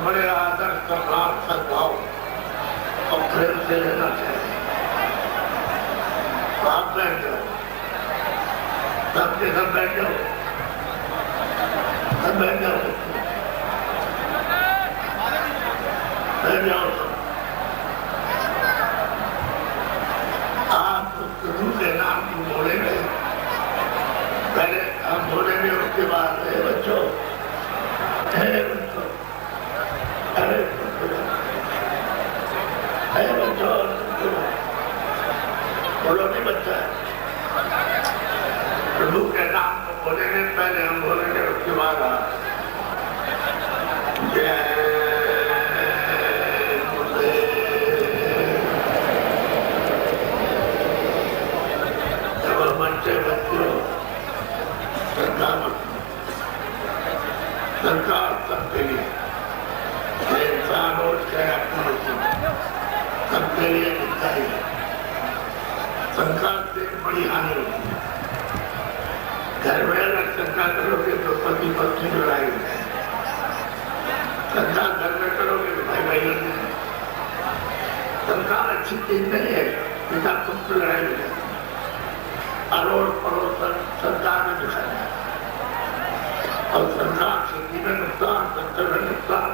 बड़े आदर सम्मान सद्भाव और प्रेम से रहना चाहिए। आप बैठ जाओ, सबके सब बैठ जाओ, सब बैठ जाओ, बैठ जाओ। आप गुरु के नाम को बोलेंगे, पहले हम बोलेंगे, उसके बाद बच्चों, बोलो नहीं बच्चा, प्रभु के नाम को बोलेंगे, पहले हम बोलेंगे, उसके बाद आप। जब बच्चे बच्चों सरकार सबके लिए, इंसान हो चाहे अपना सबके लिए चाहिए। सरकार से बड़ी हानि होती है। घर में अगर सरकार करोगे तो पति पत्नी लड़ाई हो जाए, सरकार घर में करोगे तो भाई भाई लड़ जाए। सरकार अच्छी चीज नहीं है, पिता पुत्र लड़ाई हो जाए। अड़ोस पड़ोस सरकार में दिखाया और सरकार खेती में नुकसान, संतर में नुकसान,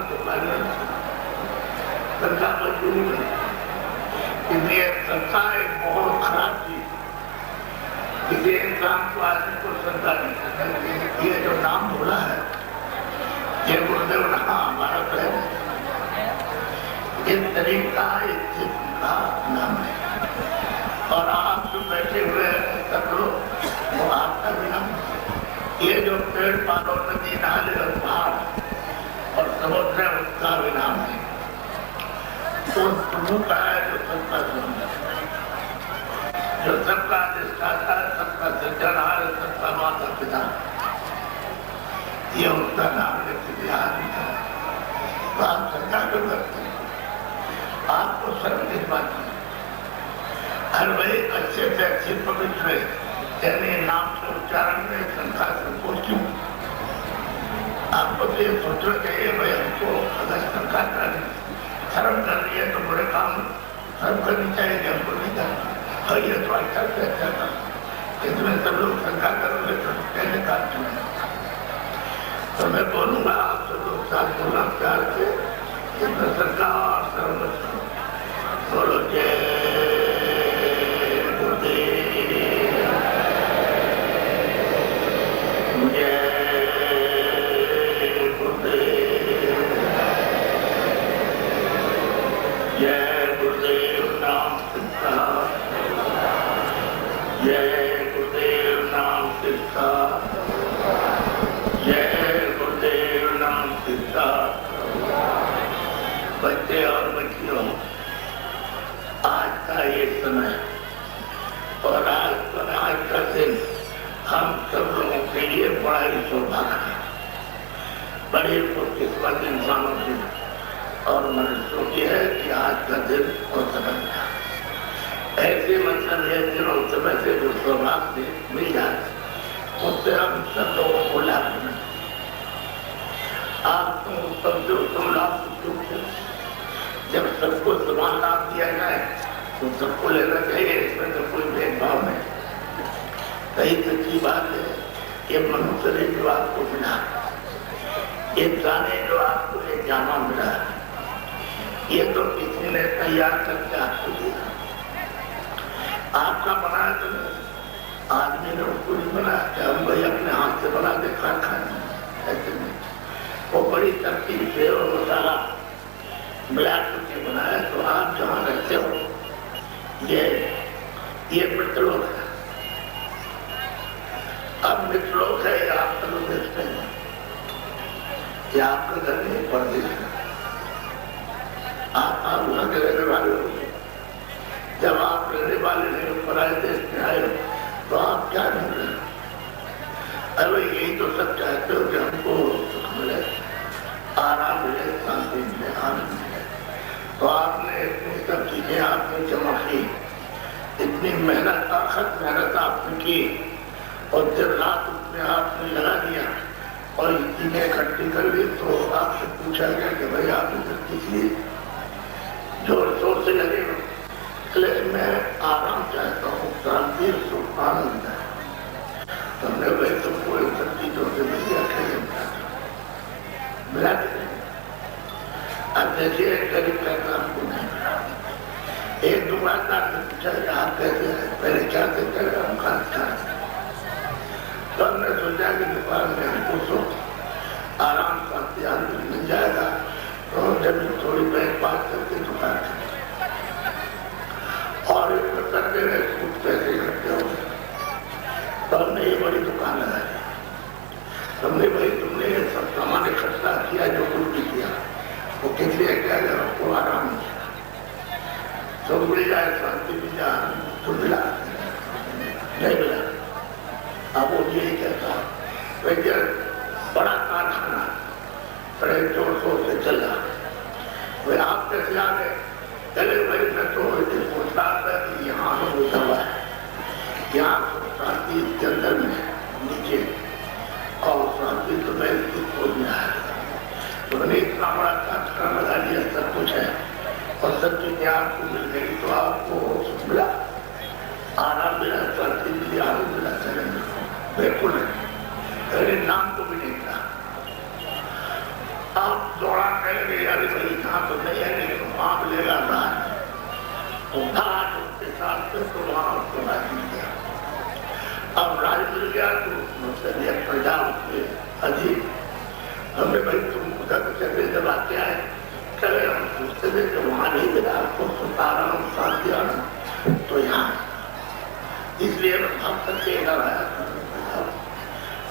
सरकार मजबूर है। इसलिए सरकार एक बहुत खराब चीज, किसी इंसान को आदमी को सरकार नहीं करना। ये जो नाम बोला है, ये गुरुदेव रहा हमारा प्रेम, इस तरीका इस का नाम है। और आप जो बैठे हुए सब लोग, वो आपका भी नाम। ये जो पेड़ पौधों, नदी नाले और पहाड़ और समुद्र है, उसका भी नाम है। उस प्रभु का है जो सबका सुंदर, जो सबका अधिष्ठाता है, सबका सृजनहार है, सबका माता पिता। ये उसका नाम लेते आदमी है। तो आप सरकार को करते हैं, आपको सर्व किस बात है। हर भाई अच्छे से अच्छे पवित्र यानी नाम से उच्चारण में संसार से क्यों आपको तो ये सोचना चाहिए भाई, हमको अगर सरकार धर्म कर रही है तो बुरे काम सर्व करनी चाहिए, हमको नहीं करना। और ये तो अच्छा से अच्छा था, इसमें सब लोग शंका करोगे तो कैसे काम चुने। तो मैं बोलूंगा आप सब लोग साथ बोलना प्यार से, इसमें सरकार सर्व बोलो जय गुरुदेव, जय गुरुदेव, जय गुरुदेव नाम सिद्धा, जय गुरुदेव नाम सिद्धा, जय गुरुदेव नाम सिद्धा। बच्चे और बच्चियों, आज का ये समय और आज का दिन हम सब लोगों के लिए बड़ा ही सौभाग्य है, बड़ी खुशकिस्मत इंसानों की और मनुष्यों की है कि आज का दिन और समय था। ऐसे मतलब है जिन्हों समय से जो सौभाग्य मिल जाए, उससे हम सब लोगों को लाभ मिले। आपको उत्तम से उत्तम लाभ जब सबको समान लाभ दिया जाए तो सबको लेना चाहिए, इसमें तो कोई भेदभाव नहीं। सही सच्ची बात है, ये मनुष्य ने जो आपको मिला, इंसान ने जो आपको ये जामा मिला, ये तो किसी ने तैयार करके आपको दिया। आपका बनाया तो आदमी ने उसको नहीं बनाया कि हम भाई अपने हाथ से बना के खाए, ऐसे नहीं। वो बड़ी तरकीब से और वो सारा मिला करके बनाया। तो आप जहाँ रहते हो, ये मृतलोक है। अब मृतलोक है, आप सब देखते हैं कि आपका घर नहीं परदेश है। आप वहाँ के रहने वाले हो। जब आप रहने वाले नहीं पराए देश में आए तो आप क्या ढूंढ रहे हैं? अरे यही तो सब चाहते हो कि हमको सुख मिले, आराम मिले, शांति मिले, आनंद मिले। तो आपने इतनी सब चीजें आपने जमा की, इतनी मेहनत आपने की और दिन रात उसमें आपने लगा दिया, और चीजें इकट्ठी कर ली तो आपसे पूछा गया कि भाई आप इधर किसी जोर शोर से लगे हो, इसलिए मैं आराम चाहता हूँ, शांति सुख आनंद है। तुमने भाई तुमको इन सब चीजों से मिलिया खेल मिला के अब देखिए गरीब का काम को नहीं मिला। एक दुकानदार से पूछा कि आप कैसे हैं, पहले क्या से करे हम खाते तो हमने सोचा कि दुकान में हमको सुख आराम शांति आनंद मिल जाएगा, तो जब थोड़ी बैंक बात करके दुकान और करते रहे कुछ पैसे इकट्ठे हो गए तो हमने ये बड़ी दुकान लगाई। हमने भाई तुमने ये सब सामान इकट्ठा किया, जो कुछ भी किया वो किस लिए किया जब आपको आराम मिला, सब मिल जाए, शांति मिल जाए, तो मिला नहीं मिला। अब वो यही कहता वैसे बड़ा कारखाना बड़े जोर शोर से चल रहा, वे आप कैसे आ गए? चले भाई मैं तो सोचता था कि यहाँ होता हुआ है, यहाँ शांति के अंदर में नीचे और शांति तो मैं इसकी खोज में आया। तो मैंने इतना बड़ा कारखाना लगा दिया, सब कुछ है और सब चीजें आपको मिल गई तो आपको मिला, आराम मिला, शांति मिली, आनंद मिला, चले बिल्कुल नहीं, मेरे नाम को भी नहीं था। आप दौड़ा करेंगे यार भाई यहाँ तो नहीं है, लेकिन वहाँ मिलेगा राज, उसके साथ तो वहाँ उसको राज मिल गया। अब राज मिल गया तो मुझसे प्रजा उसके अजीब, हमने भाई तुम उधर चले जब आते आए चले, हम सोचते थे कि वहाँ नहीं मिला आपको आराम शांति आनंद, तो यहाँ इसलिए हम सबसे इधर आया।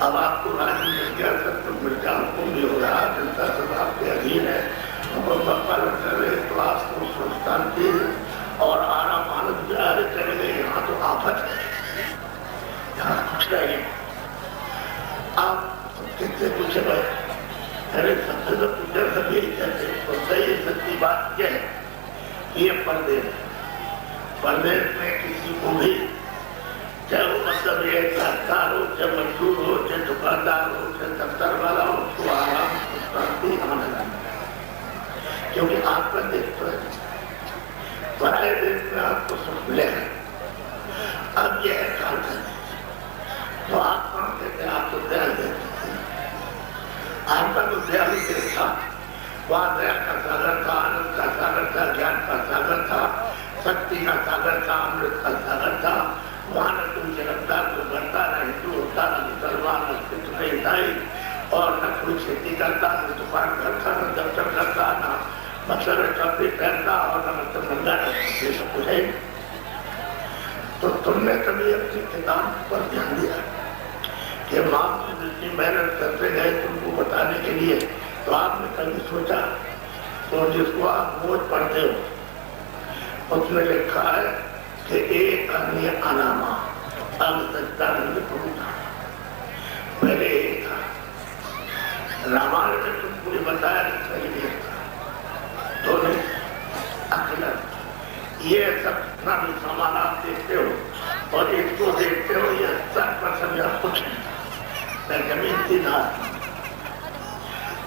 अब आपको राज मिल गया, सब कुछ मिल गया, हुक्म भी हो रहा, जनता सब आपके अधीन है, पालन कर रहे तो आपको सुख शांति और आराम आनंद चले गए। यहाँ तो आफत है, यहाँ कुछ नहीं। आप किससे पूछे भाई, अरे सबसे तो पूछे सब यही कहते, तो सही सच्ची बात यह है ये परदेश में किसी को भी चाहे वो मतलब ये सरकार हो, चाहे मजदूर हो, चाहे दुकानदार हो, चाहे दफ्तर वाला हो, उसको आराम शांति आनंद, क्योंकि आपका देश तो है, पराये देश में आपको सुख मिलेगा। अब ये है काल का देश, तो आप कौन कहते हैं? आपको दया देते थे, आपका तो दयालु देश था, वहाँ दया का सागर था, आनंद का सागर था, ज्ञान का सागर था, शक्ति का सागर था, अमृत का सागर था। वहाँ न कोई जगतदार को करता, न हिंदू होता, न मुसलमान, न सिख, न ईसाई, और न कोई खेती करता, न दुकान करता, न दफ्तर करता, न मतलब कपड़े पहनता और न मतलब नंगा, ये सब कुछ है। तो तुमने कभी अपनी किताब पर ध्यान दिया कि माँ जितनी मेहनत करते गए तुमको बताने के लिए, तो आपने कभी सोचा? तो जिसको आप रोज पढ़ते हो उसमें लिखा है कि एक अन्य अनामा अब सच्चानंद था, पहले एक था। रामायण में तुमको ये बताया कि सही एक था, तो नहीं अकेला। ये सब ना भी सामान आप देखते हो और इसको देखते हो, ये 100% कुछ नहीं, न जमीन थी ना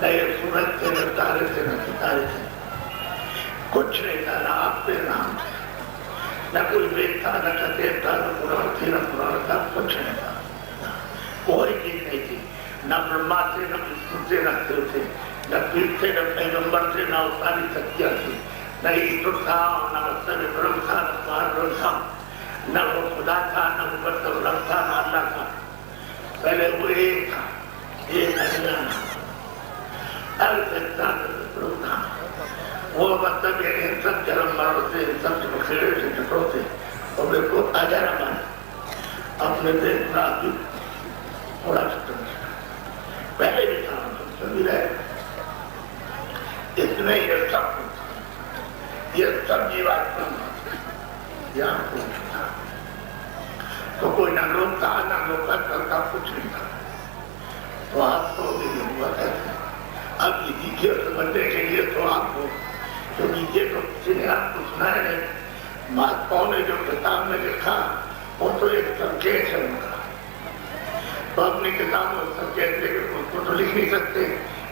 न ये सूरज थे, न तारे थे, न सितारे थे, कुछ नहीं था, ना आप पे नाम थे, न कोई वेद था, न कथेर था, न पुराण थी, न पुराण था, कुछ नहीं था, कोई चीज नहीं थी। न ब्रह्मा थे, न विष्णु थे, न शिव थे, न पीठ थे, न पैगंबर थे, न अवतारी सत्या थी, न ईश्वर था, न मतलब ब्रह्म था, न पार था, न वो खुदा था, न वो मतलब रब था, न अल्लाह था। पहले वो एक था, एक अज्ञान था, वो मतलब ये इन सब जन्म मरणों से, इन सब खेड़े से टकरों से और बिल्कुल अजरा बन अपने देश का भी थोड़ा पहले भी था, सभी रहे। इसमें ये सब जीवात्मा यहाँ कुछ था, तो कोई न लोग था, न लोग का कुछ नहीं था। तो आपको भी हुआ कैसे? अब ये समझने के लिए तो आपको, क्योंकि ये तो किसी ने आपको सुनाया नहीं, महात्माओं ने जो किताब में लिखा वो तो एक संकेत है उनका, तो अपनी किताब में सब कहते हैं उसको तो लिख नहीं सकते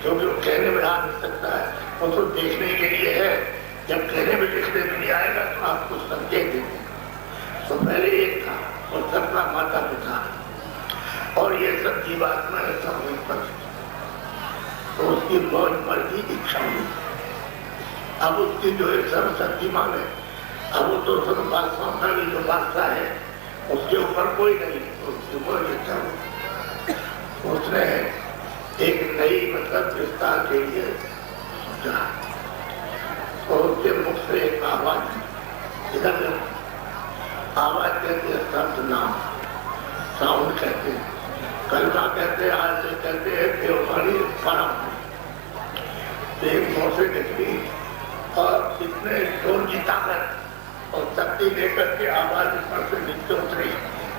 क्योंकि वो कहने में आ नहीं सकता है, वो तो देखने के लिए है। जब कहने में लिखने में नहीं आएगा तो आपको संकेत देते। तो पहले एक था और सबका माता पिता और ये सब जीवात्मा ऐसा होने पर तो उसकी मौज मर्जी इच्छा हुई। अब उसकी जो है सर्वशक्तिमान है, अब वो तो सब बादशाह का भी जो बादशाह है उसके ऊपर कोई नहीं, उसकी मौज इच्छा हुई। उसने एक नई मतलब विस्तार के लिए सोचा और उसके मुख से एक आवाज, इधर आवाज कहते हैं शब्द नाम, साउंड कहते हैं, कलमा कहते हैं, आज से कहते हैं देववाणी परम। एक मुंह से निकली और इतने जोर की ताकत और शक्ति लेकर के आवाज ऊपर से नीचे उतरी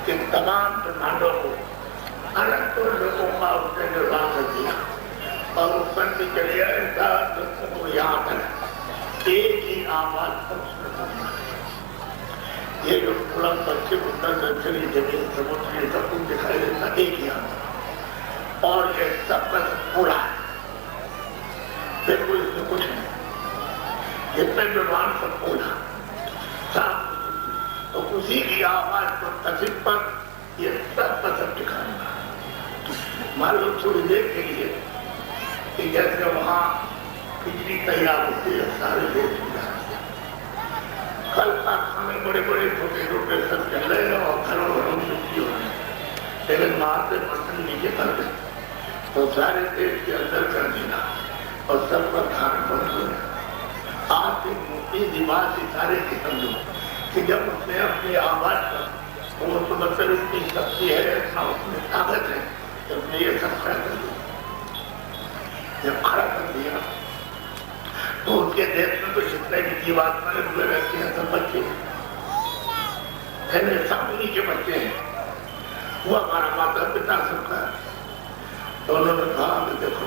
कि तमाम ब्रह्मांडों को अनंत लोगों का उसने निर्वाह कर दिया और ऊपर भी चले ऐसा को यहाँ तक एक ही आवाज पर उसने करना। ये जो पूरा पश्चिम उत्तर दक्षिणी जमीन समुद्र ये सब कुछ दिखाई देता एक ही आवाज और ये सब बस पूरा है, फिर कोई इसमें कुछ नहीं, जितने विद्वान सब पूरा साफ। तो उसी की आवाज पर तसिप पर ये सब पसंद दिखाऊंगा। मालूम थोड़ी देर के लिए कि जैसे वहां बिजली तैयार होती है सारे देश में, कल कारखाने बड़े बड़े छोटे छोटे सब चल रहे हैं और घरों घरों बिजली हो रही है, लेकिन वहां से बर्तन नीचे कर दे तो सारे देश के अंदर कर देना और सब पर खान बंद हो गया। आपकी मोटी दीवार सितारे की समझो कि जब उसने अपनी आवाज पर तो वो तो मतलब इतनी शक्ति है, इतना उसमें ताकत है, जब ये सब खड़ा कर दिया, जब खड़ा कर दिया तो उनके देश में तो जितने भी जीवात्माएं हुए रहते हैं सब बच्चे हैं, सब उन्हीं के बच्चे हैं, वो हमारा माता पिता सबका। तो उन्होंने कहा कि देखो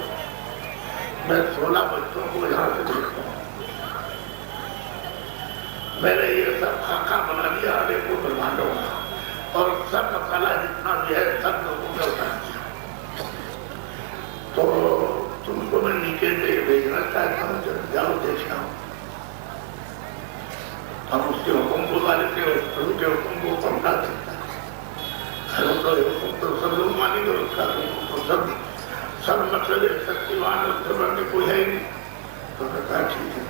मैं 16 बच्चों को यहाँ से देखता हूँ, मैंने ये सब खाका बना दिया अनेकों ब्रह्मांडों का और सब मसाला जितना भी है सब लोगों ने उतार दिया। तो तुमको मैं नीचे से भेजना चाहता हूँ, जब जाओ देख आओ। हम उसके हुक्म को वाले के हुक्म को कम कर सकता है, हुक्म तो सब लोग मानेंगे, उसका तो सब मतलब शक्तिवान उसके कोई है नहीं। तो कहा ठीक है।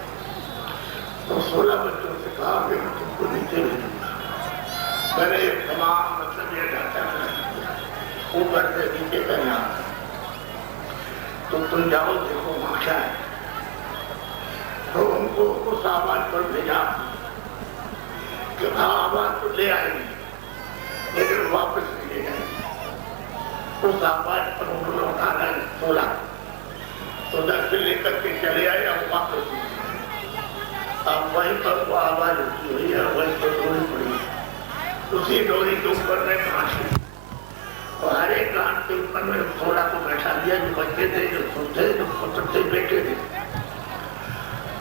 तो 16 बच्चों से कहा कि मैं तुमको नीचे भेजूंगा। मैंने तमाम मतलब ये डाटा ऊपर से नीचे का यहाँ तो तुम जाओ देखो वहां क्या है। तो उनको उस आवाज पर भेजा कि आवाज तो ले आएगी लेकिन वापस नहीं ले जाएगी। उस आवाज पर उन्होंने उठाना 16 तो 10 से लेकर के चले आए और वापस अब वहीं पर वो आवाज उठी हुई है, वहीं पर डोरी पड़ी है, उसी डोरी के ऊपर में कांच और हर एक कांच के ऊपर में 16 को बैठा दिया, जो बच्चे थे, जो सोते जो पुत्र थे, बैठे थे।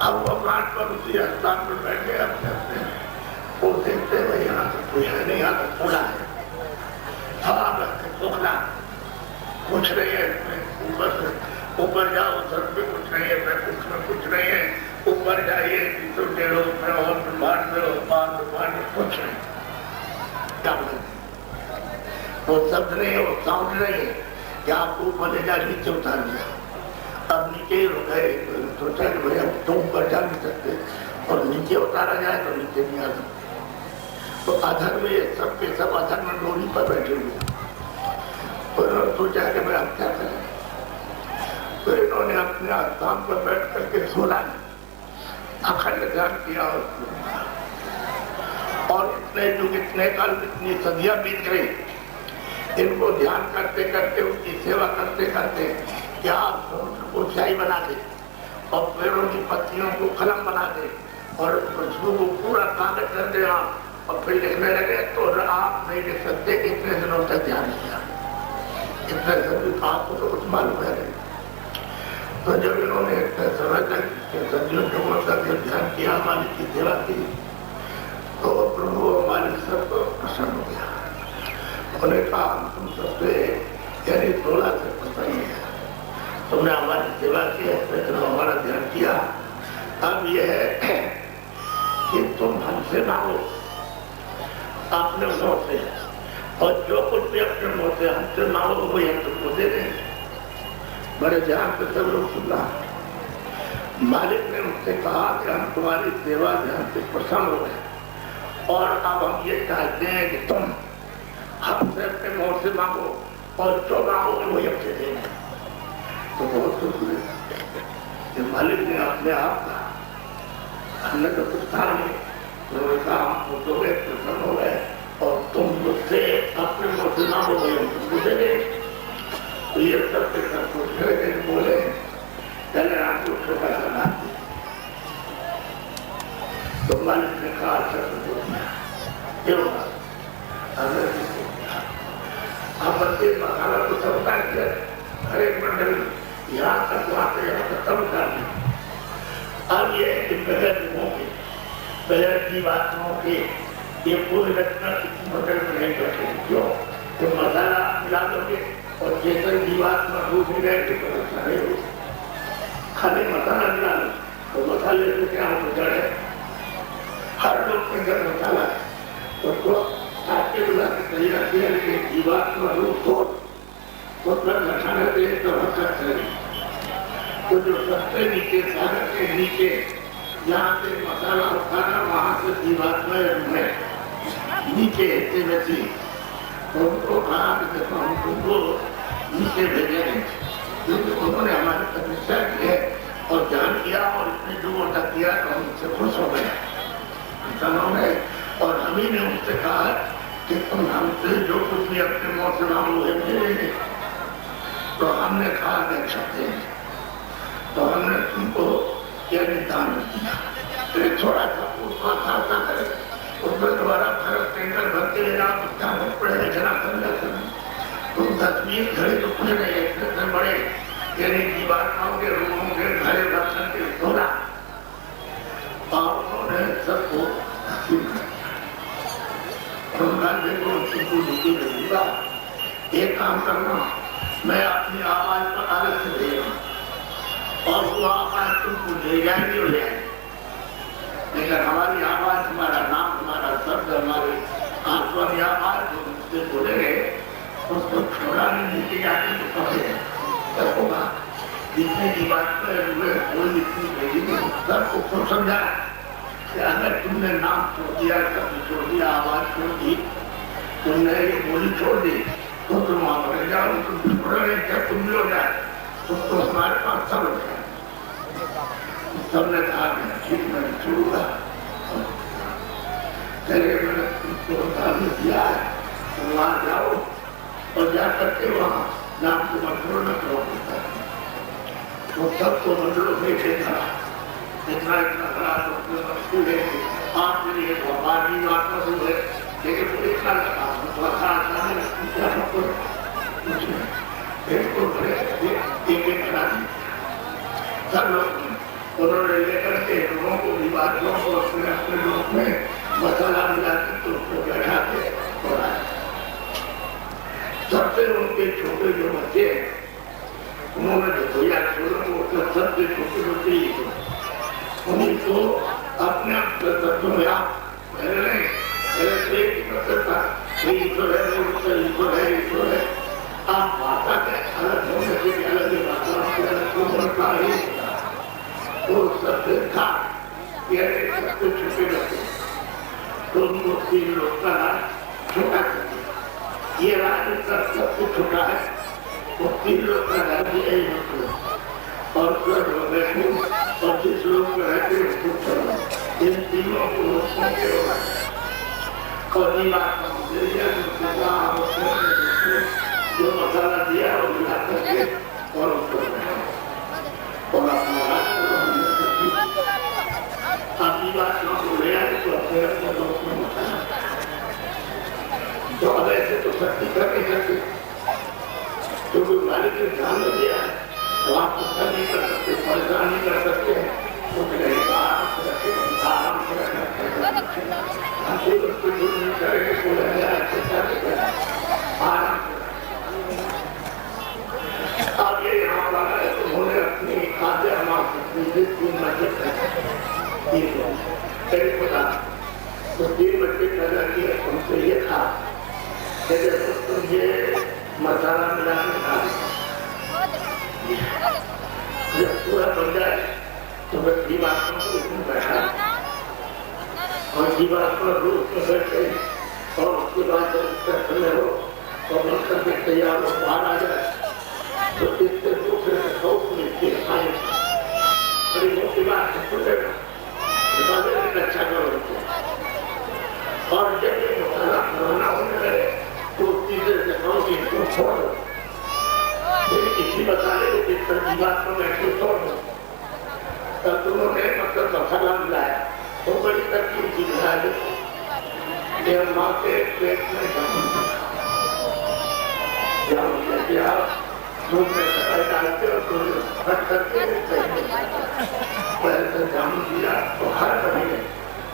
अब वो कांच पर उसी स्थान पर बैठ गए अपने अपने, वो देखते हुए यहाँ से कोई है नहीं, यहाँ पर थोड़ा है, खोखला कुछ नहीं है, ऊपर से ऊपर जाओ सर पे कुछ नहीं है, मैं कुछ नहीं है, ऊपर जाइए तो टेढ़ों में और ब्रह्मांड में और ब्रह्मांड में कुछ नहीं, क्या वो शब्द नहीं है, वो साउंड नहीं है कि आपको ऊपर ले जा नीचे उतार दिया। अब नीचे हो गए, सोचा कि भैया तुम ऊपर जा नहीं सकते और नीचे उतारा जाए तो नीचे नहीं आ सकते। तो अधर में सब के सब अधर में डोरी पर बैठे हुए, उन्होंने सोचा कि मैं अब क्या करें। तो इन्होंने अपने स्थान पर बैठ करके सोना अखंड ध्यान किया और इतने युग इतने काल इतनी सदियां बीत गई, इनको ध्यान करते करते उनकी सेवा करते करते क्या को चाय बना दे और पेड़ों की पत्तियों को कलम बना दे और खुशबू को पूरा कागज कर दे और फिर लिखने लगे। तो आप नहीं लिख सकते, इतने दिनों तक ध्यान किया, इतने दिन आपको तो कुछ मालूम है नहीं। तो जब इन्होंने समय तक सदियों तक ध्यान किया, मालिक की सेवा की, तो प्रभु मालिक सबको प्रसन्न हो गया। उन्होंने कहा तुम सबसे यानी थोड़ा सा पता ही है, तुमने हमारी सेवा की है, तुमने हमारा ध्यान किया। अब यह है कि तुम हमसे मांगो अपने मुंह से, और जो कुछ भी अपने मुंह से हमसे मांगो वही हम तुमको दे देंगे। बड़े ध्यान से सब लोग सुन रहा। मालिक ने उनसे कहा कि हम तुम्हारी सेवा ध्यान से प्रसन्न हो गए, और अब हम ये चाहते हैं कि तुम हमसे अपने मुंह से मांगो, और जो मांगो वही हमसे देंगे। तो बहुत दुख हुए, मालिक ने अपने आप कहा, हमने तो कुछ कहा नहीं, उन्होंने कहा हम तो गए प्रसन्न हो गए, और तुम मुझसे अपने मुंह से मांगो वही हम तुमको दे देंगे। तो ये सब के सब कुछ बोले, पहले आपको छोटा सा बात तो मालिक ने कहा क्यों मसाला तो सबका किया, हर एक मंडल यहाँ तक आते यहाँ तक कम कर दी। अब ये बगैर होंगे, बगैर की बात होंगे, ये पूरी रचना किसी मंडल में नहीं बैठे। क्यों? तो मसाला मिला दोगे और चेतन जीवात्मा रूप में गए तो रचना नहीं होगी। खाली मसाला मिला लो तो मसाले से क्या हो जाए, हर लोग के अंदर मसाला है, उसको आपके बुला के सही रखिए, लेकिन जीवात्मा रूप हो तो फिर घटाने दे तो हरकत करें। तो जो सबसे नीचे सागर के नीचे जहाँ से मसाला उठाना वहाँ से जीवात्मा में नीचे हिस्से में थी, उनको कहा कि देखो हम तुमको नीचे भेजेंगे, क्योंकि उन्होंने हमारी तपस्या की है और ध्यान किया, और इसने जो वोटा किया तो हम उससे खुश हो गए, गए। और हम ही ने उनसे कहा कि तुम हमसे जो कुछ भी अपने मुँह से मांगो है मिलेंगे। तो हमने कहा देख सकते हैं, तो हमने तुमको यह दान किया। तो थोड़ा सा उसका खासा है, उसमें दोबारा फर्क टेंकर भर के ले जाओ, क्या पड़ेगा जरा कर तो 10-20 घड़े तो खुले नहीं है, बड़े यानी जीवात्माओं के रूपों के घड़े बर्तन के धोना, और उन्होंने सबको दूंगा। एक काम करना, मैं अपनी आवाज पर आगे से देगा, और वो आवाज तुमको ले जाएंगे और ले आएंगे। लेकिन हमारी आवाज, हमारा नाम, हमारा शब्द, हमारी आत्मा आवाज जो बोलेंगे उसको छोड़ा नहीं नीचे जाने को कहे होगा। जितने की बात कोई इतनी भेजी नहीं, सबको खुद समझा कि अगर तुमने नाम छोड़ दिया, शब्द छोड़ दिया, आवाज छोड़ दी, तुमने बोली छोड़ दी, तो तुम वहां बढ़ जाओ, तुम छोड़ा नहीं, क्या तुम भी हो जाए, तो हमारे पास सब हो जाए। सबने कहा ठीक मैंने छोड़ूंगा, चलिए मैंने तुमको दिया है, तुम वहां जाओ और जा करके वहाँ नाम को मंत्रों में करो। वो सबको मंत्रों में देखा, इतना इतना खराब स्कूल है, आपके लिए भगवान की आत्मा से है, लेकिन वो इतना लगा एक करा दी। सब लोग उन्होंने लेकर के लोगों को भी बातों को अपने अपने लोग में मसाला मिला के तो उसको बैठा के बोला। सबसे उनके छोटे जो बच्चे उन्होंने जो भैया छोड़ो वो सबसे छोटे बच्चे ही थे, उन्हीं को अपने तत्व में आप आप भाषा के अलग होने से अलग भाषा वो सबसे था सबसे छोटे बच्चे, तो उनको 3 लोग का छोटा कर दिया। ये राज्य सबसे छोटा है, वो 3 लोग का राज्य यही मतलब, और स्वर्ग हो गए और जिस लोग में रहते उसको इन तीनों को और जो मसाला दिया वो मिला करके और उसको और अपना अपनी बात को ले आए तो अपने अपने दोस्त में मसाला तो अब ऐसे तो शक्ति कर नहीं सकते, क्योंकि मालिक ने ध्यान में दिया तो आप कुछ नहीं कर सकते, परेशान नहीं कर सकते, तो आराम से तुझे मसाला मिलाने का जब पूरा बन जाए तो बस जीवात्मा को उसमें बैठा और जीवात्मा रूप में बैठे और उसके बाद जब उसका समय हो और बन करके तैयार हो बाहर आ जाए तो इससे दूसरे से बहुत मिलते खाने बड़ी मोटी बात है सुनेगा अच्छा करो और जब ये मसाला बनाना होने लगे तो तीसरे से कहो कि इसको छोड़ दो इसी मसाले को जिस पर जीवात्मा में इसको छोड़ दो तब उन्होंने मतलब मसाला मिलाया तो बड़ी तकलीफ की मिला ये माँ के पेट में आप दूध में सफाई डालते हो तो फट करके पहले जामुन दिया तो हर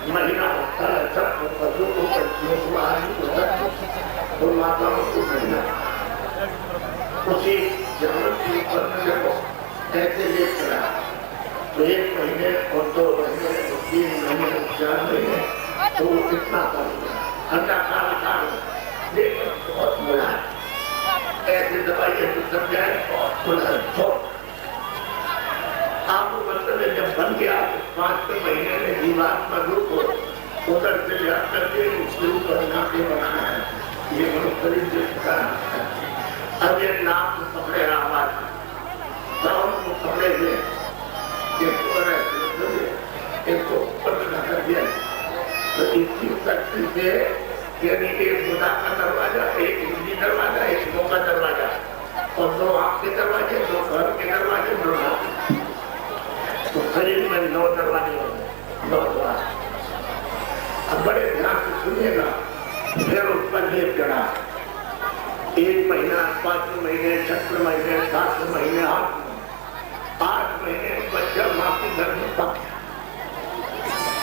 महीना होता है सब पशु को पक्षियों को आदमी को सब तो माताओं को महीना उसी जामुन के ऊपर में देखो कैसे ये करा तो 1 महीने और 2 महीने और 3 महीने और 4 महीने तो वो कितना करेगा अंडा खा लेकिन बहुत मजा है ऐसी दवाई सब जाए आपको मतलब है जब बन गया 5 महीने में जीवात्मा रूप हो उधर से लिया करके उसके ऊपर नाके बनाना है ये मनुष्य शरीर जो सिखाना अब ये नाक को पकड़े आवाज साउंड को पकड़े हुए इसको ऊपर कर दिया तो इसकी शक्ति से यानी एक बुधा का दरवाजा एक हिंदी दरवाजा एक मुंह का दरवाजा और 2 आँख के दरवाजे 2 घर के दरवाजे 2 तो शरीर में 9 दरवाजे हो गए 9 द्वार अब बड़े ध्यान से सुनिएगा फिर उस पर ये चढ़ा 1 महीना 5 महीने 6 महीने 7 महीने 8 महीने बच्चा माँ के घर में पक गया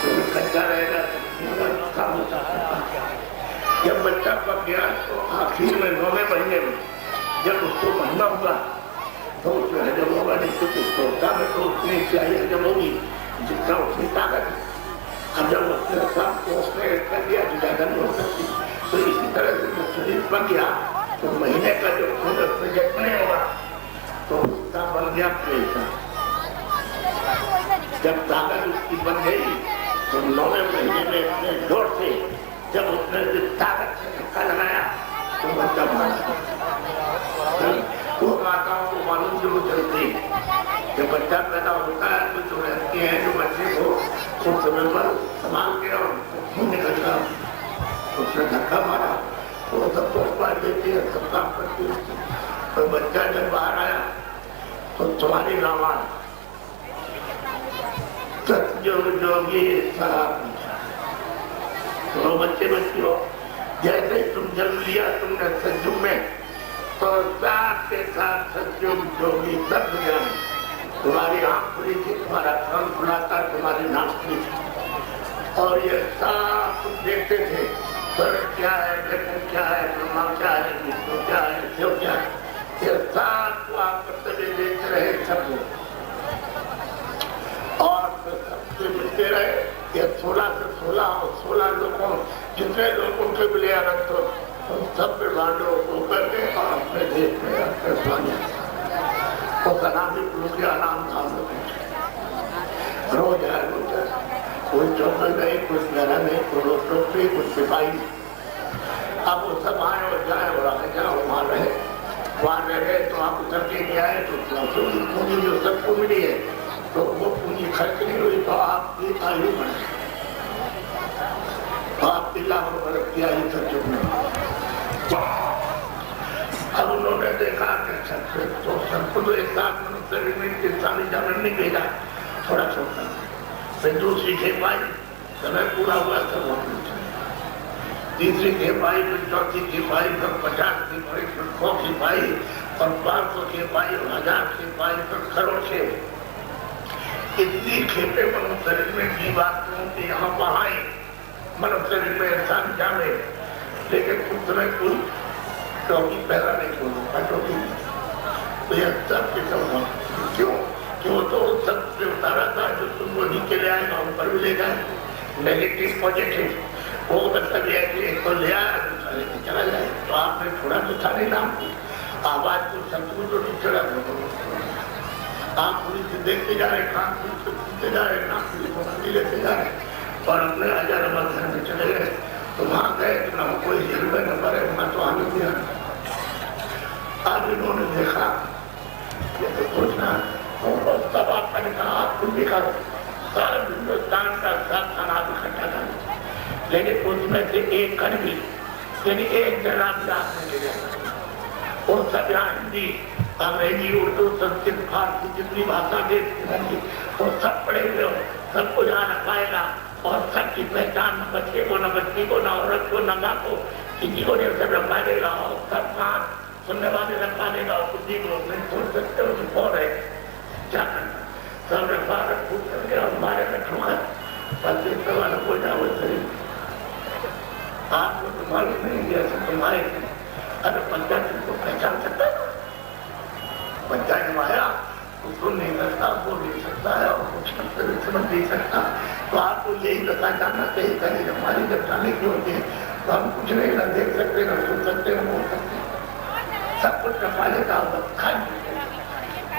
तो कच्चा रहेगा जब बच्चा पक गया तो आखिर में 9वें महीने में जब उसको महीना हुआ तो उसमें हजम होगा नहीं तो उसको होता है तो उतनी सियाही हजम होगी जितना उसकी ताकत है अब जब उसने सब को उसने कर दिया तो ज्यादा नहीं हो सकती तो इसी तरह से जब शरीर पक गया तो महीने का जो खून उसमें जब नहीं होगा तो उसका बन गया प्रेशर जब ताकत उसकी बन गई तो 9वें महीने में अपने जोर से जब उसने ताकत से धक्का लगाया तो बच्चा मारा वो माताओं को मालूम जो चलती जब बच्चा पैदा होता है तो जो रहती है जो बच्चे को उस समय पर संभाल के और खून निकलता उसने धक्का मारा वो सब तो पार देती है सब काम करती है तो बच्चा जब बाहर आया तो तुम्हारी आवाज सतयुग जोगी सारा तो बच्चे बच्चियों जैसे तुम जन्म लिया तुमने सतयुग में तो साथ के साथ सतयुग जोगी सब ज्ञान तुम्हारी आंख खुली थी तुम्हारा कान खुला था तुम्हारी नाक खुली थी और ये साफ तुम देखते थे स्वर क्या है जगन क्या है ब्रह्मा क्या है विष्णु क्या है शिव क्या है ये साफ को आप कर्तव्य देखते रहे सब और सबसे मिलते रहे ये 16 से 16 और 16 लोगों जितने लोग उनके मिले अनंत उन सब ब्रह्मांडों को करके और अपने देश में अपने स्वामी तो सनामी लोग के आराम धाम रोज है कोई चौकल नहीं कुछ मेरा नहीं कोई रोटी कुछ सिपाही अब वो सब आए और जाए और आगे जाओ वहाँ रहे वहाँ रह गए तो आप उतर के नहीं आए तो पूंजी जो सबको मिली है तो वो पूंजी खर्च नहीं हुई तो आपकी आयु बढ़े तो आपकी लाख वर्ष की आयु सचुग में अब उन्होंने देखा कि सबसे तो सबको तो एक साथ मनुष्य में सारी जानवर नहीं भेजा थोड़ा छोटा फिर दूसरी खेप आई समय पूरा हुआ सब तीसरी खेप आई फिर चौथी खेप आई फिर 50 खेप आई फिर 100 खेप आई और 500 खेप आई और 1000 खेप आई फिर करोड़ खेप इतनी खेपे मनुष्य शरीर में जीवात्माओं के यहाँ बहाई मनुष्य शरीर में इंसान जाने लेकिन उस समय कोई चौकी पैदा नहीं खोलूंगा चौकी तो यह सब के सब क्यों तो सब से उतारा था जो तुम वही के लिए आएगा ऊपर भी ले जाए नेगेटिव पॉजिटिव वो मतलब यह कि एक तो ले आया दूसरा लेके चला जाए तो आप देखते जा रहे, कान सुनते जा रहे, नाम की लेते जा रहे और अपने राजा घर में चले गए। तो वहां गए तो न कोई जेल में न मरे, न तो आने दिया। अब इन्होंने देखा ये तो सोचना सब आपने कहा तुम भी करो, सारे हिंदुस्तान का सब तालाब इकट्ठा कर, लेकिन उसमें से एक कर भी यानी एक जगह भी आपने ले जाना और सब यहाँ हिंदी, अंग्रेजी, उर्दू, संस्कृत, फारसी जितनी भाषा देश की वो सब पढ़े हुए हो, सबको जाना पाएगा और सबकी पहचान न बच्चे को, न बच्ची को, न औरत को, न माँ को, किसी को नहीं सब रखा देगा और सब कान सुनने वाले रखा देगा और किसी को नहीं छोड़ सकते हो तो कौन है क्या करना, सब रखा पूछ करके और हमारे में ठोकर बस इस सवाल हो जाओ शरीर आपको तुम्हारी नहीं जैसे तुम्हारे अरे पंचायत को पहचान सकता है, पंचायत में आया उसको नहीं सकता, बोल नहीं सकता है और कुछ समझ नहीं सकता, तो आपको यही बता जानना चाहिए कहीं हमारी जब जाने की होती है तो हम कुछ नहीं न देख सकते, न सुन सकते, न बोल सकते, सब कुछ रखवाले का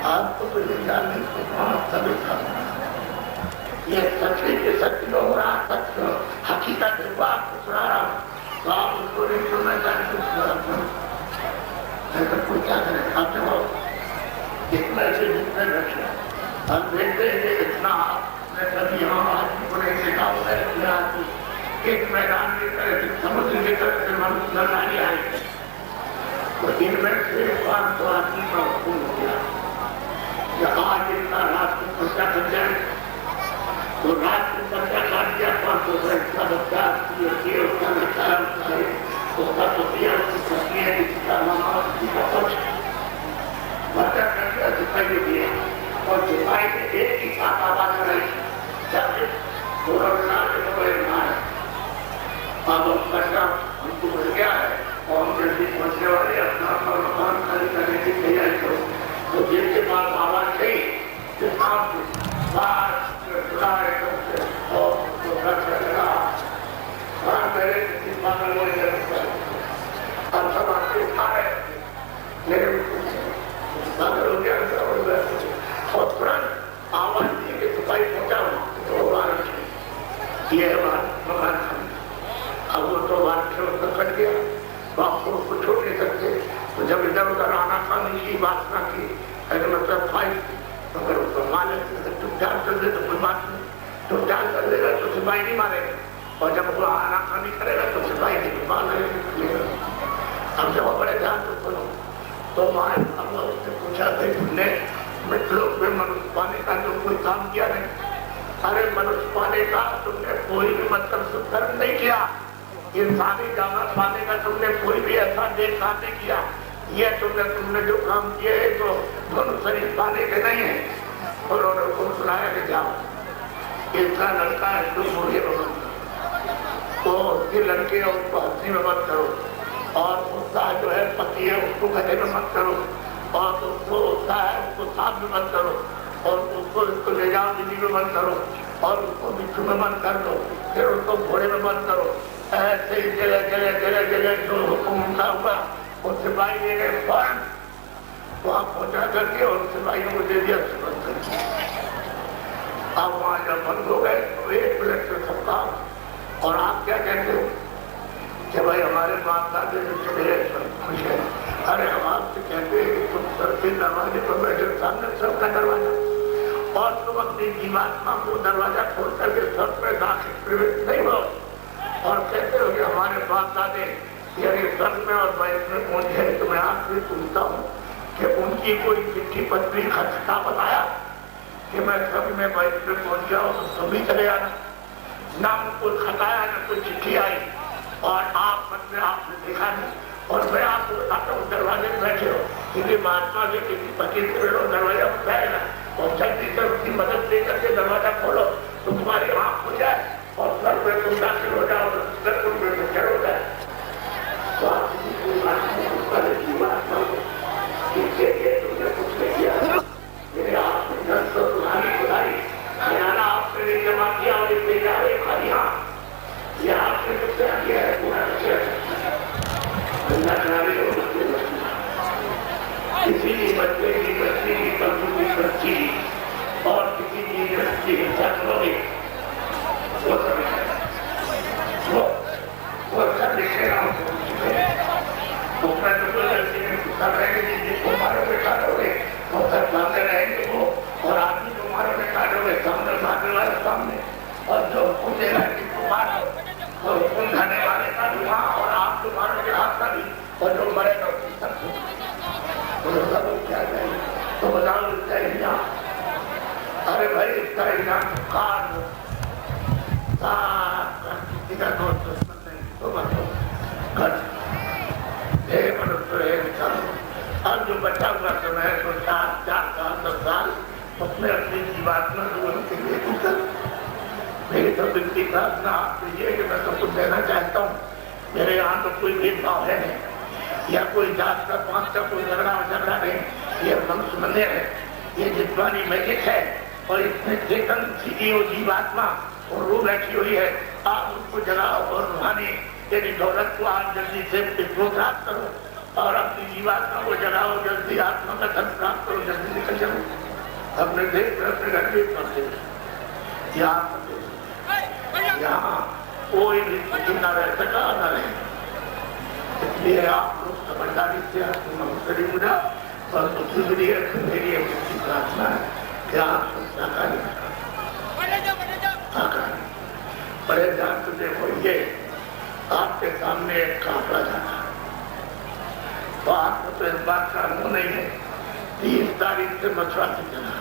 आपको तो ये जान नहीं सभी ये सच्ची के सत्य हो रहा, सत्य हकीकत आपको सुना रहा हूँ तो आप उसको नहीं सुनना चाहते कोई क्या करें आप जब इतना से जितने रखे हम देखते हैं इतना आपने कभी यहाँ आदमी को नहीं देखा होगा एक मैदान की तरह से समुद्र की तरह से मनुष्य लड़ाई आएंगे तो इनमें से 500 आदमी का खून हो गया। आज इतना राष्ट्र पर्चा बन जाए तो राष्ट्र पर्चा काट दिया 500 का इसका बच्चा उसका बच्चा उसका पतिया उसकी पत्नी है जिसका मामा उसका पक्ष बच्चा कर दिया सिपाही दिया और सिपाही ने एक ही साथ आवाज लगाई अब बच्चा हमको मिल गया है और हम जल्दी पहुंचने वाले अपना मकान खाली करने की तैयारी करो तो जिनके पास आवाज गई और तुरंत आवाज दिए कि सिपाही पहुंचा ये बात मकान अब वो तो बात कट गया बाप को छोड़ नहीं सकते तो जब इधर उधर आना खाने की वासना की ऐसे मतलब फाइट अगर उसको मारे चुपचाप कर दे तो कोई बात नहीं, चुपचाप कर देगा तो सिपाही नहीं मारेगा और जब वो आना खानी करेगा तो सिपाही नहीं मारेगा। अब जब बड़े ध्यान से सुनो तो माए उससे पूछा थे तुमने मित्रों में मनुष्य पाने का जो कोई काम किया नहीं, अरे मनुष्य पाने का तुमने कोई भी मतलब सुधर नहीं किया, इंसानी जाना पाने का तुमने कोई भी ऐसा देखा नहीं किया, ये तुमने जो काम किए है तो दोनों शरीर पाने के नहीं है। उन्होंने उसको सुनाया कि जाओ इसका लड़का है तुम मुझे मत करो, तो उसकी लड़के है उसको हंसी में मत करो और उसका जो है पति है उसको गले में मत करो और उसको उसका है उसको सांप में मत करो और उसको ले जाओ दिल्ली में मत करो और उसको बिच्छू में मत कर दो, फिर उसको घोड़े में मत करो। ऐसे ही जगह जगह जगह जगह जो हुक्म उनका हुआ वो सिपाही ने गए फौरन वहां पहुंचा करके और सिपाहियों को दे दिया सुबह करके। अब वहां जब बंद हो गए तो 1 मिनट से सबका और आप क्या कहते हो कि भाई हमारे बाप दादे जो चले खुश है, अरे हम आपसे कहते हैं कि तुम सबके दरवाजे पर बैठे सामने सबका दरवाजा और तुम अपनी जीवात्मा को दरवाजा खोल करके सब पे दाखिल प्रवेश नहीं हो और कहते हो कि हमारे बाप दादे यानी स्वर्ग में और वैश्व में पहुंचे। तो मैं आपसे पूछता हूँ कि उनकी कोई चिट्ठी पत्री खतरा बताया कि मैं स्वर्ग में वैश्व में पहुंच गया तो सभी चले आना, ना उनको खताया ना कोई चिट्ठी आई और आप अपने आप से देखा नहीं और मैं आपको बताता हूँ दरवाजे में बैठे हो किसी महात्मा से किसी पति से दरवाजा उठाएगा और जल्दी से उसकी मदद दे करके दरवाजा खोलो तो तुम्हारी आँख हो जाए और स्वर्ग में तुम दाखिल हो जाओ, स्वर्ग में तुम हो जाए। तो आप तुमने कुछ नहीं किया, मेरे आपने घर तो तुम्हारी खुदाई खाना आपने नहीं जमा किया और इतने जा रहे खाली हाँ ये आपने कुछ किया है पूरा किसी भी बच्चे की बच्ची की बच्ची देखे रहा हूँ तो मैं तो कर रहे हैं जिसको मारोगे काटोगे वो सब मारते रहेंगे वो, और आदमी को मारोगे काटोगे सामने मारने वाले सामने, और जो पूछेगा जिसको मारो तो खून खाने वाले का भी वहाँ, और आप जो मारोगे आपका भी, और जो मरेगा उसकी सब क्या चाहिए तो बताओ इसका इनाम। अरे भाई इसका इनाम कार किसी का दोस्त दुश्मन नहीं तो मतलब अब जो बचा हुआ समय है तो 4 साल 10 साल उसमें अपनी जीवात्मा जीवन के लिए मेरी तो विनती प्रार्थना आपसे ये कि मैं तो कुछ देना चाहता हूँ। मेरे यहाँ तो कोई भेदभाव है नहीं, या कोई जात का पांच का कोई झगड़ा नहीं, ये मनुष्य मंदिर है, ये जिस्मानी मैजिक है, और इसमें चेतन सीधी और जीवात्मा और रूह बैठी हुई है। आप उसको जगाओ और रूहानी तेरी दौलत को आप जल्दी से इसको प्राप्त करो, और अपनी जीवात्मा को जगाओ जल्दी, आत्मा का धन प्राप्त करो, जल्दी निकल जाओ अपने देश अपने घर में पहुंचे। यहाँ कोई भी सुखी न रह सका न रहे, इसलिए आप लोग समझदारी से करी मुझा और मेरी अच्छी प्रार्थना है कि आप बड़े ध्यान से देखो, ये आपके सामने एक काफला जाता है तो आपको तो इस बात का अनुभव नहीं है। 30 तारीख से मथुरा से चला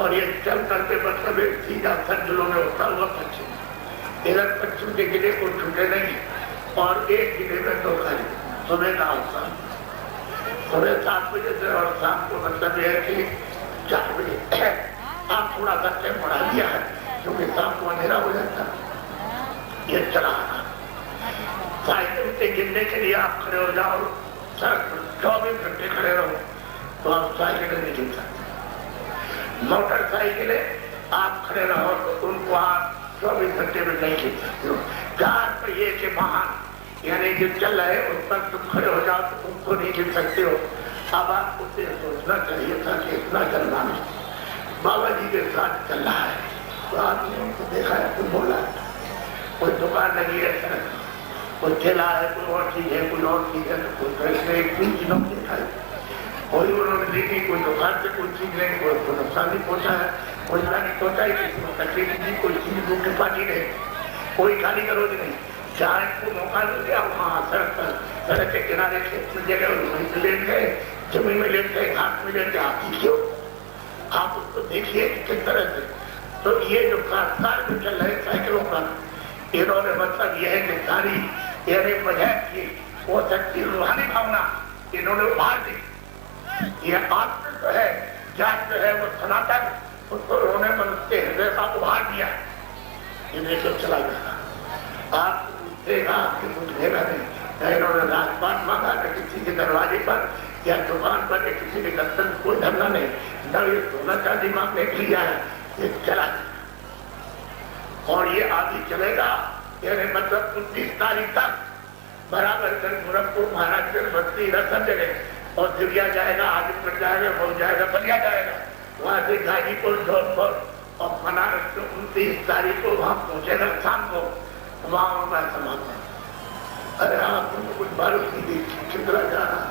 और ये चल करके मतलब एक सीधा सर्जलों में होता हुआ पश्चिम, इधर पश्चिम के गिले को छूटे नहीं, और एक गिले में 2 खाली सुबह का अवसर, सुबह 7 बजे से, और शाम को मतलब यह है कि 4 बजे आप थोड़ा सा टाइम बढ़ा दिया है क्योंकि शाम को अंधेरा हो जाता। ये चला साइकिल से गिरने के लिए आप खड़े हो जाओ, 24 घंटे खड़े रहो तो आप साइकिल नहीं गिर सकते। मोटरसाइकिल आप खड़े रहो तो उनको आप 24 घंटे में नहीं गिर सकते हो। 4 पहिए के वाहन यानी जो चल रहे उस पर तुम खड़े हो जाओ तो उनको नहीं गिर सकते हो। अब आपको सोचना चाहिए था कि इतना चलना नहीं, बाबा जी के साथ चल रहा है तो आपने उनको देखा है तो बोला कोई दुकान लगी है सड़क, कोई ठेला है, कोई और चीज है, कोई और चीज है, तो कोई चीजों की दिखाई कोई उन्होंने देखी, कोई दुकान से कोई चीज नहीं, कोई नुकसान नहीं पहुंचा है, कोई नहीं पहुंचा है, किसी को तकलीफ नहीं, कोई चीज भूख की पानी नहीं, कोई खाली करोगे नहीं। चाहे को मौका मिल गया वहाँ सड़क के किनारे खेत में जगह वहीं से लेट गए, जमीन में लेट गए, घाट में लेट गए, आप देखियो, आप उसको देखिए किस तरह से। तो ये जो कार में चल रहे साइकिलों का, इन्होंने मतलब यह है कि सारी यानी वजह की वो शक्ति रूहानी भावना इन्होंने उभार दी। ये आत्म जो है, जात जो है वो सनातन, उसको उन्होंने मनुष्य के हृदय का उभार दिया। ये देखो चला गया, आप पूछेगा आपके पूछेगा नहीं, इन्होंने राजपाट मांगा न किसी के दरवाजे पर या दुकान पर या किसी के दफ्तर में कोई धरना नहीं, न ये सोना चांदी मांगने के लिए आया, ये चला और ये आगे चलेगा। यानी मतलब 29 तारीख तक बराबर कर गोरखपुर महाराजगंज बस्ती रतन जगह और दिव्या जाएगा, आदिपुर जाएगा, मऊ जाएगा, बलिया जाएगा, वहां से गाजीपुर धौलपुर और बनारस को 29 तारीख को वहां पहुंचेगा शाम को, वहां मैं समाप्त। अरे आप कुछ बारिश नहीं देखी चित्रा जा रहा,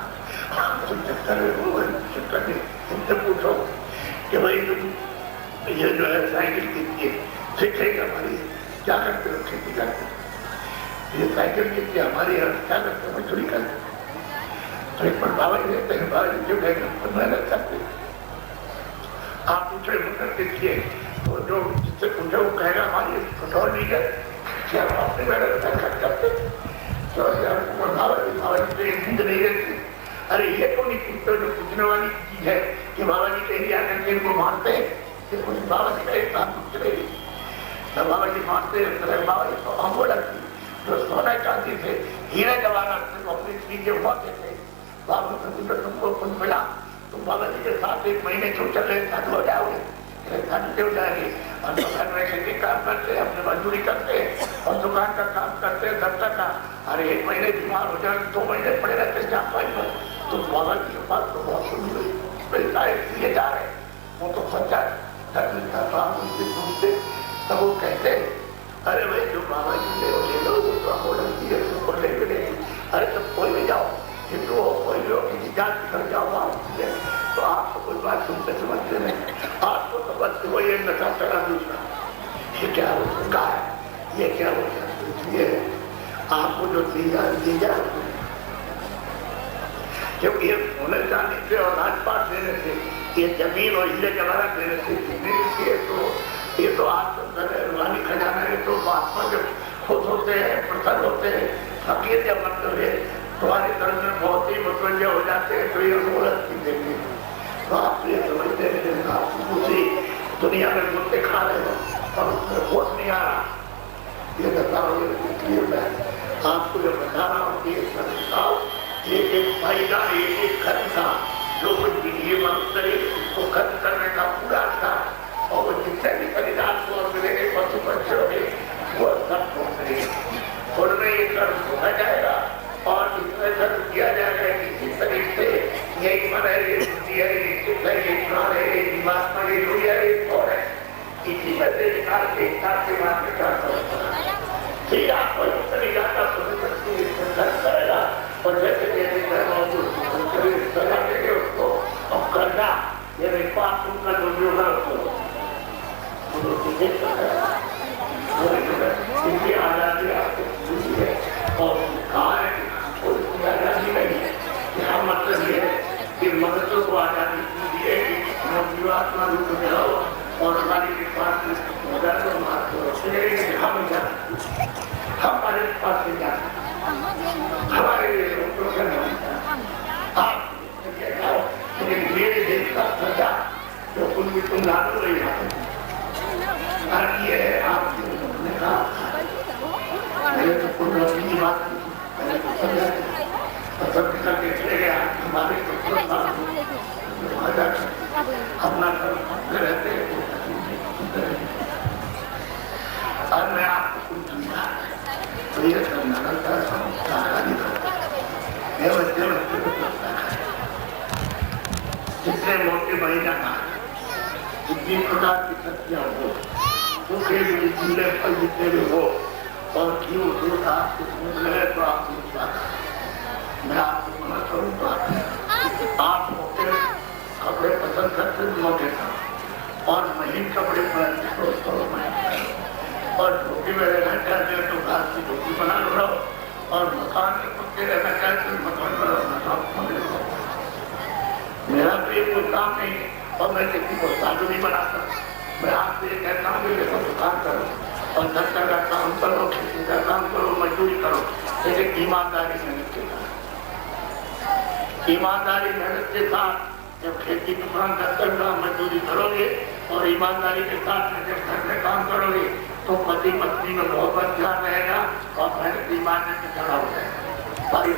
इनसे पूछो कि भाई तुम ये जो है साइकिल कितनी है, सीखेगा हमारी क्या करते हो, खेती करते हो, ये साइकिल कितनी हमारी क्या करते हो, मजदूरी करते हो। तो एक पर बाबा जी रहते हैं, बाबा जी क्यों कहेंगे मेहनत करते। आप पूछे मुझे देखिए तो जो जिससे पूछे वो कहेगा हमारी कठोर नहीं है, क्या अपनी मेहनत करते। तो बाबा जी से नींद नहीं रहती। अरे ये तो नहीं पूछते जो पूछने वाली चीज है कि बाबा जी कहीं आकर इनको मानते हैं, बाबा जी का एक काम पूछते तो बाबा जी मानते हैं, बाबा जी तो हम बोला जो सोना चांदी थे हीरे जवाहरात से अपनी चीजें होते थे, बाबा तुमको कुछ मिला, तुम बाबा जी के साथ 1 महीने क्यों चल रहे, शादी हो जाओगे, शादी क्यों जाएगी, और दुकान में खेती काम करते, अपने मजदूरी करते और दुकान का काम करते, दफ्तर का। अरे 1 महीने बीमार हो जाए, 2 महीने पड़े रहते चापाई पर, तो बाबा जी के पास तो बहुत सुनी हुई पैसा इसलिए जा रहे, वो तो सच्चा धर्म का काम उनसे पूछते, तब वो कहते अरे भाई जो बाबा जी ले लो, वो तो जो दी जा, क्योंकि ये सोने चांदी से और राजपाट देने से, ये जमीन और हीरे जवाहरात देने से ये तो आपको रूहानी खजाना, ये तो आत्मा जब खुश होते हैं, प्रसन्न होते हैं, फकीर जब मतलब है तुम्हारे घर में बहुत ही मुतवज्जे हो जाते हैं, तो ये मूर्त भी देंगे। तो आप ये समझते हैं उसी दुनिया में मुद्दे खा रहे हो और उसमें होश नहीं आ रहा। ये बताओ, इसलिए मैं आपको जो बता रहा हूँ कि एक फायदा, एक खर्च था, जो कुछ भी ये मनुष्य उसको खर्च करने का पूरा था, और वो जितने भी खरीदार को और मिलेंगे पशु पक्षियों में वो सब पहुंचे, उनमें ये कर्म होता जाएगा और इसमें कर्म किया जाएगा किसी तरीके से। यही मन है, ये बुद्धि है, ये चित्त है, ये प्राण है, ये जीवात्मा, ये जो है, ये कौन है, इसी में से निकाल के हिसाब से बात में क्या करेगा, फिर आपको इस तरीका का खर्च करेगा। और जैसे सजा देंगे उसको और करना, ये पाप तुमका जो होगा उसको इनकी आजादी आपको पूरी है। और कहा है कि आजादी नहीं है, यहाँ मतलब ये है कि मनुष्य को आजादी दी है कि जीवात्मा रूप में रहो और हमारी के पास हमारे पास से जाते हमारे मेरे देश का सजा जो उनकी तुम लागू नहीं ये है आपकी बात करके चले गया हमारे अपना रहते और मैं आपको कुछ समझा तो ये समझाना चाहता हूँ जितने मोटे महीना था, जितनी प्रकार की शक्तियाँ हो, सूखे भी जितने फल जितने भी हो, और क्यों दूध आपको समझ लगे तो आप मैं आपको मना करूँगा। आप मोटे कपड़े पसंद करते मोटे का और महीन कपड़े पहनते और धोती में रहना चाहते हैं तो घास की धोती बना लो, और मकान में कुत्ते रहना चाहते हैं मकान बनाओ। मेरा तो ये कोई काम नहीं है और मैं किसी को साधु नहीं बनाता। मैं आपसे ये कहता हूँ कि देखो दुकान करो और दफ्तर का काम करो, खेती का काम करो, मजदूरी करो, लेकिन ईमानदारी मेहनत के साथ। ईमानदारी मेहनत के साथ जब खेती दुकान दफ्तर का मजदूरी करोगे और ईमानदारी के साथ जब घर में काम करोगे तो पति पत्नी में मोहब्बत ध्यान रहेगा और मेहनत ईमानदारी से खड़ा हो जाएगा। भाई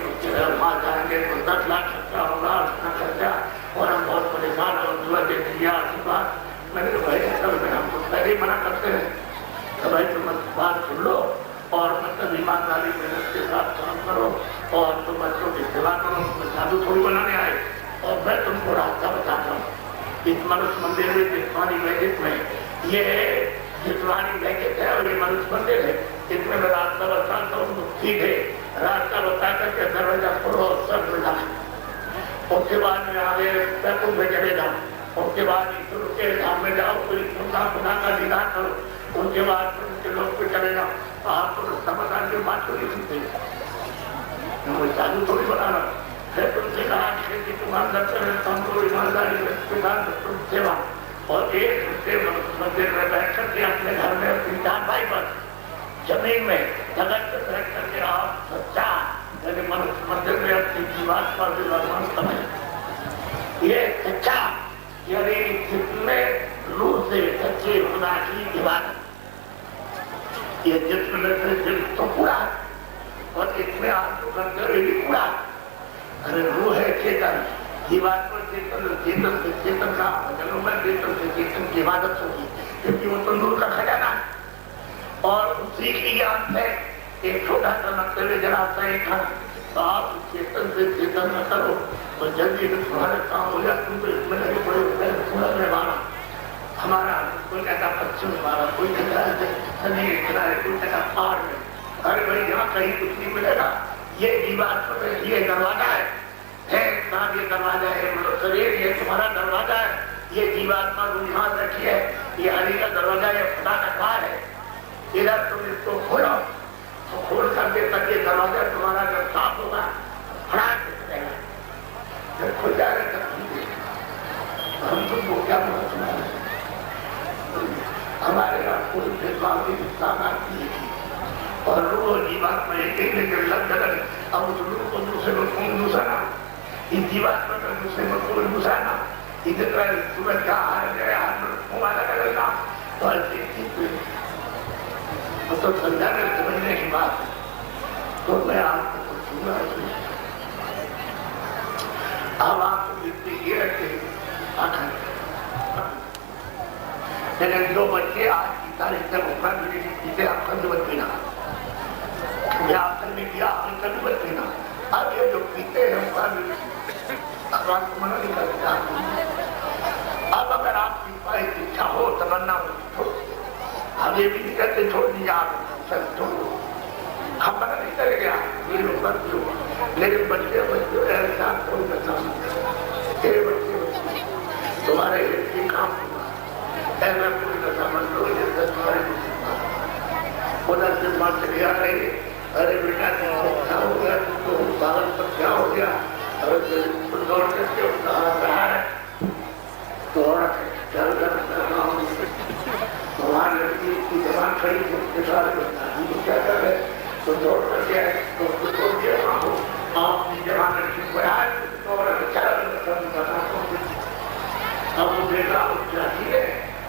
वहाँ जाएंगे तो 10 लाख खर्चा होगा, उसका खर्चा, और हम बहुत परेशान और दुआ दे दिया आशीर्वाद। मैंने तो भाई सब हमको पहले मना करते हैं तो भाई तुम बात सुन लो और मतलब ईमानदारी मेहनत के साथ काम करो और तुम बच्चों की सेवा करो, साधु थोड़ी बनाने आए। और मैं तुमको रास्ता बताता हूँ, इस मनुष्य मंदिर में जितवानी वैदिक में ये जितवानी वैदिक है और ये मनुष्य मंदिर है, इसमें मैं रास्ता बताता हूँ, सीधे रास्ता बता करके दरवाजा खोलो, सब मिला। उसके बाद में आगे बैकुंठ में चले जाओ, उसके बाद ईश्वर के धाम में जाओ, कोई खुदा खुदा का दीदार करो, उसके बाद उनके लोग पे चले जाओ। आपको समझदार की बात को नहीं सुनते, साधु थोड़ी बनाना है। तुमसे कहा कि तुम्हारा दफ्तर है, तुमको ईमानदारी तुम सेवा और एक दूसरे मंदिर में बैठ करके अपने घर में 3-4 भाई पर जमीन में जगत में बैठ करके आप सच्चा यदि मनुष्य मंदिर में अपनी जीवात पर भी भगवान समझ ये सच्चा यदि जिसमें रूह से सच्चे खुदा की इबादत, ये जिसमें दिल तो पूरा और इसमें आप जो करते हो ये पूरा। अरे रूह है चेतन, जीवात्मा चेतन, चेतन से चेतन का भजनों में चेतन से चेतन की इबादत होगी, क्योंकि वो तो नूर का खजाना है। और उसी की ज्ञान से एक छोटा सा नक्शे जरा सा एक तो आप चेतन से चेतन न करो तो जल्दी से तुम्हारे काम हो जाए। तुमको इसमें लगे बड़े पूरा रहवाना हमारा, कोई कहता पश्चिम हमारा, कोई कहता है किनारे, कोई कहता पहाड़ में। अरे भाई यहाँ कहीं कुछ नहीं मिलेगा, ये जीवात्मा में ये दरवाजा है, ये दरवाजा है, मतलब शरीर ये तुम्हारा दरवाजा है, ये जीवात्मा को यहाँ रखी है, ये हरि का दरवाजा, ये खुदा का द्वार है। इधर तुम इसको खोलो तो खोल कर बजे तक ये दरवाजा तुम्हारा जब साफ होगा फटाक से खुलेगा, जब खुल जाएगा तब हम तुमको क्या बोला सुनाए। हमारे यहाँ कोई भेदभाव की ताकत नहीं थी और रोज जीवात में एक जब लग गए अब उस लोग को दूसरे लोग को घुसाना, इस जीवात में दूसरे लोग को घुसाना, इधर सुबह का हार गया हमारा करेगा तो ऐसी तो समझाने समझने की बात है। तो मैं आपको कुछ सुना अब आपको जितनी ये रखे लेकिन जो बच्चे आज की तारीख तक उपरा जिसे आप कंदुवत पीना आपने किया आपने कंदुवत पीना, अब ये जो पीते हैं उपरा अब आपको मना नहीं करते। अब अगर आपकी पाई की इच्छा हो तमन्ना हो हम ये भी नहीं कहते छोड़ दिए आप सब छोड़ो, हम मना नहीं करेंगे आप ये लोग बच्चे हो, लेकिन बच्चे बच्चे ऐसा कोई बच्चा तेरे बच्चे तुम्हारे ये काम ऐसा कोई बच्चा मत लो जैसे तुम्हारे उधर से मार चले आ रहे, अरे बेटा क्या हो गया तुमको बालक पर क्या हो गया, अरे दौड़ करके रहा है तो चल कर भगवान लड़की की जवान खड़ी उसके सारे क्या कर रहे तो दौड़ करके आए तो उसको छोड़ दिया आपकी जवान लड़की को आए तो अब वो देखा जाती है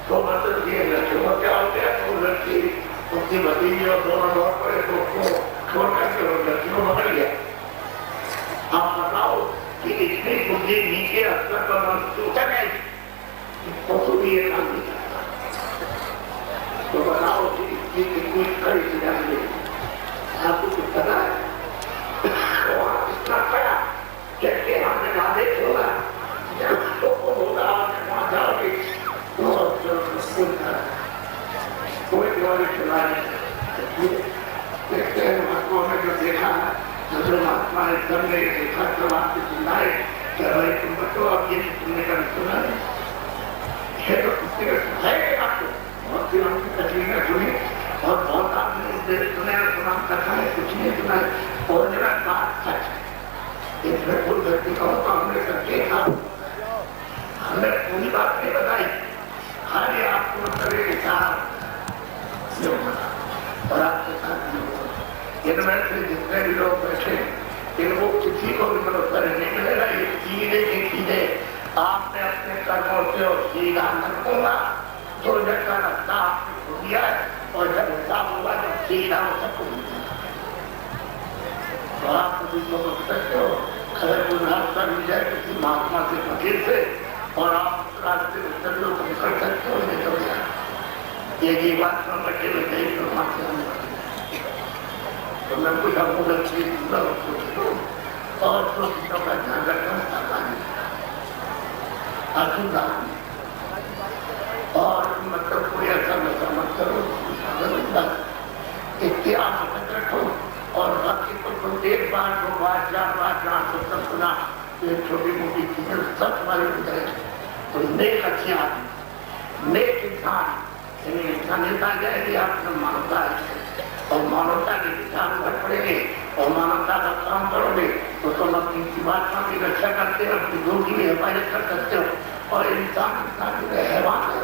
तो मतलब ये लड़की को क्या हो गया तो लड़की उसकी भतीजी और दोनों दौड़ पड़े तो उसको छोड़ करके वो लड़की को पकड़ लिया। आप बताओ कि इतनी बुद्धि नीचे स्तर पर सोचा गई पशु भी ये काम नहीं करता, तो बताओ कि कितनी कड़ी सजा मिलेगी आपको कुछ पता है। तो आप इतना कड़ा कैसे हमने वादे होगा तो होगा वहां जाओगे तो कोई द्वारे चला नहीं देखते हैं महात्मा ने जो देखा जो महात्मा ने कर रहे देखा तो आपसे चिल्लाए कि भाई तुम बताओ अब ये सुनने का सुना है तो है आपको बहुत सी हमकी तकलीफें सुनी और बहुत आपने सुना सुना कथा है कुछ नहीं सुना है और मेरा बात सच है इसमें कोई व्यक्ति का होता हमने सब देखा हमने पूरी बात नहीं बताई खाली आपको करे के साथ और आपके साथ इनमें से जितने भी लोग बैठे इनको किसी को भी भरोसा नहीं मिलेगा। ये सीधे की सीधे आपने अपने कर्मों से और सीधा न होगा तो जब का रास्ता आपने खो दिया है और जब हिसाब होगा तो सीधा हो सबको तो आप किसी को बच सकते हो अगर कोई रास्ता मिल जाए किसी महात्मा से फकीर से और आप रास्ते में सब लोग निकल सकते हो निकल जाए ये बात हम बच्चे में नहीं परमात्मा से हम तो मैं कुछ आपको लक्ष्य और तो चीजों का ध्यान रखना सावधानी और मतलब कोई ऐसा नशा मत करो इतिहास मत रखो और बाकी को तुम एक बार दो बार चार बार जहाँ तो सब सुना ये छोटी मोटी चीजें सब तुम्हारे उधर तो नेक अच्छे आदमी नेक इंसान इंसानियत आ जाएगी आपने मानवता और मानवता के विचार भर पड़ेंगे और मानवता का काम करोगे तो तुम अपनी जीवात्मा की रक्षा करते हो अपनी दो की भी हिफाजत कर सकते हो और इंसान की हैवान है